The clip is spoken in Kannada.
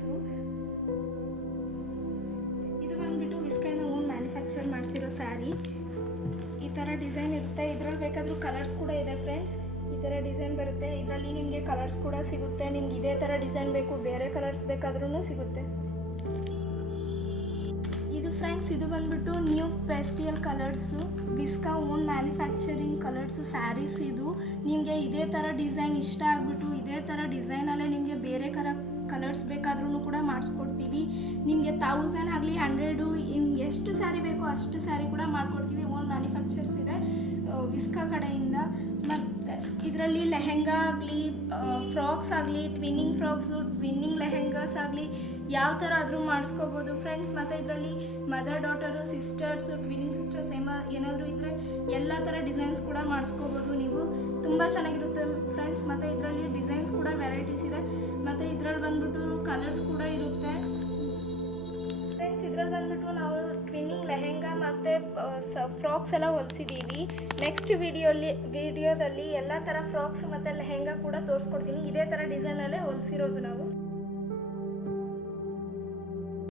ಸ್ಯಾರೀಸು. ಇದು ಬಂದುಬಿಟ್ಟು ವಿಸ್ಕಾಯಿಂದ ಓನ್ ಮ್ಯಾನುಫ್ಯಾಕ್ಚರ್ ಮಾಡಿಸಿರೋ ಸ್ಯಾರಿ. ಈ ಥರ ಡಿಸೈನ್ ಇರುತ್ತೆ. ಇದರಲ್ಲಿ ಬೇಕಾದರೂ ಕಲರ್ಸ್ ಕೂಡ ಇದೆ ಫ್ರೆಂಡ್ಸ್. ಈ ಥರ ಡಿಸೈನ್ ಬರುತ್ತೆ. ಇದರಲ್ಲಿ ನಿಮಗೆ ಕಲರ್ಸ್ ಕೂಡ ಸಿಗುತ್ತೆ. ನಿಮ್ಗೆ ಇದೇ ಥರ ಡಿಸೈನ್ ಬೇಕು, ಬೇರೆ ಕಲರ್ಸ್ ಬೇಕಾದ್ರೂ ಸಿಗುತ್ತೆ. ಇದು ಫ್ರೆಂಡ್ಸ್, ಇದು ಬಂದುಬಿಟ್ಟು ನ್ಯೂ ಪೇಸ್ಟಿಯಲ್ ಕಲರ್ಸು, ವಿಸ್ಕಾ ಓನ್ ಮ್ಯಾನುಫ್ಯಾಕ್ಚರಿಂಗ್ ಕಲರ್ಸು ಸ್ಯಾರೀಸ್. ಇದು ನಿಮಗೆ ಇದೇ ಥರ ಡಿಸೈನ್ ಇಷ್ಟ ಆಗಿಬಿಟ್ಟು ಇದೇ ಥರ ಡಿಸೈನಲ್ಲೇ ನಿಮಗೆ ಬೇರೆ ಕಲರ್ಸ್ ಬೇಕಾದ್ರೂ ಕೂಡ ಮಾಡಿಸ್ಕೊಡ್ತೀವಿ. ನಿಮಗೆ 1000 ಆಗಲಿ 100 ನಿಮ್ಗೆ ಎಷ್ಟು ಸ್ಯಾರಿ ಬೇಕೋ ಅಷ್ಟು ಸ್ಯಾರಿ ಕೂಡ ಮಾಡಿಕೊಡ್ತೀವಿ. ಓನ್ ಮ್ಯಾನುಫ್ಯಾಕ್ಚರ್ಸ್ ಇದೆ ವಿಸ್ಕಾ ಕಡೆಯಿಂದ. ಮತ್ತು ಇದರಲ್ಲಿ ಲೆಹೆಂಗಾ ಆಗಲಿ, ಫ್ರಾಕ್ಸ್ ಆಗಲಿ, ಟ್ವಿನ್ನಿಂಗ್ ಫ್ರಾಕ್ಸು, ಟ್ವಿನ್ನಿಂಗ್ ಲೆಹೆಂಗಾಸ್ ಆಗಲಿ ಯಾವ ಥರ ಆದರೂ ಮಾಡಿಸ್ಕೋಬೋದು ಫ್ರೆಂಡ್ಸ್. ಮತ್ತು ಇದರಲ್ಲಿ mother daughter, sisters, twinning sisters ಏನಾದರೂ ಇದ್ದರೆ ಎಲ್ಲ ಥರ ಡಿಸೈನ್ಸ್ ಕೂಡ ಮಾಡಿಸ್ಕೋಬೋದು ನೀವು. ತುಂಬ ಚೆನ್ನಾಗಿರುತ್ತೆ ಫ್ರೆಂಡ್ಸ್. ಮತ್ತು ಇದರಲ್ಲಿ ಡಿಸೈನ್ಸ್ ಕೂಡ ವೆರೈಟೀಸ್ ಇದೆ. ಮತ್ತು ಇದರಲ್ಲಿ ಬಂದುಬಿಟ್ಟು ಕಲರ್ಸ್ ಕೂಡ ಇರುತ್ತೆ ಫ್ರೆಂಡ್ಸ್. ಇದರಲ್ಲಿ ಬಂದುಬಿಟ್ಟು ನಾವು ಟ್ವಿನ್ನಿಂಗ್ ಲೆಹೆಂಗಾ ಮತ್ತು ಫ್ರಾಕ್ಸ್ ಎಲ್ಲ ಹೊಲಿಸಿದ್ದೀವಿ. ನೆಕ್ಸ್ಟ್ ವಿಡಿಯೋದಲ್ಲಿ ಎಲ್ಲ ಥರ ಫ್ರಾಕ್ಸ್ ಮತ್ತು ಲೆಹೆಂಗಾ ಕೂಡ ತೋರಿಸ್ಕೊಡ್ತೀನಿ. ಇದೇ ಥರ ಡಿಸೈನಲ್ಲೇ ಹೊಲಿಸಿರೋದು ನಾವು.